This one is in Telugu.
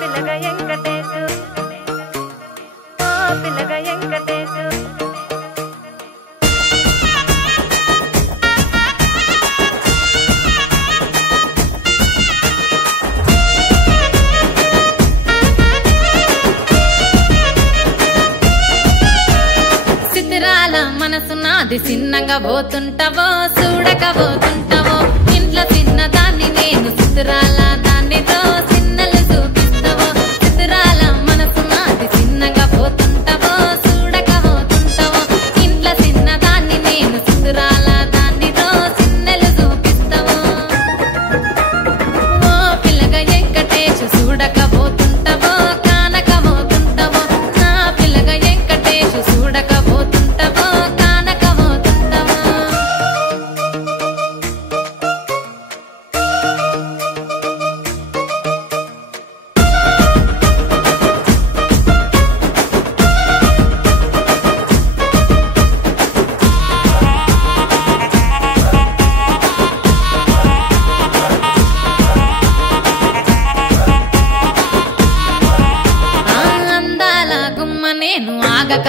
పిల్లగా వెంకటేశు ఓ పిల్లగా వెంకటేశు సిద్ధిరాల మనసు నాది చిన్నగా పోతుంటావో చూడక పోతుంటావో ఇంట్లో చిన్న దాన్ని నేను సిద్ధిరాల దాన్నితో చిన్నలు చూపిస్తావో సిద్ధిరాల మనసు నాది చిన్నగా పోతుంటావో చూడక పోతుంటావో ఇంట్లో చిన్న దాన్ని నేను సిద్ధిరాల దాన్నితో చిన్నలు చూపిస్తావో ఓ పిల్లగా వెంకటేశు చూడక పోతుంటావో కానక పోతుంటావో నా పిల్లగా వెంకటేశు చూడక పోతుంటావో కానక పోతుంటావో అందాల గుమ్మ నేను ఆగక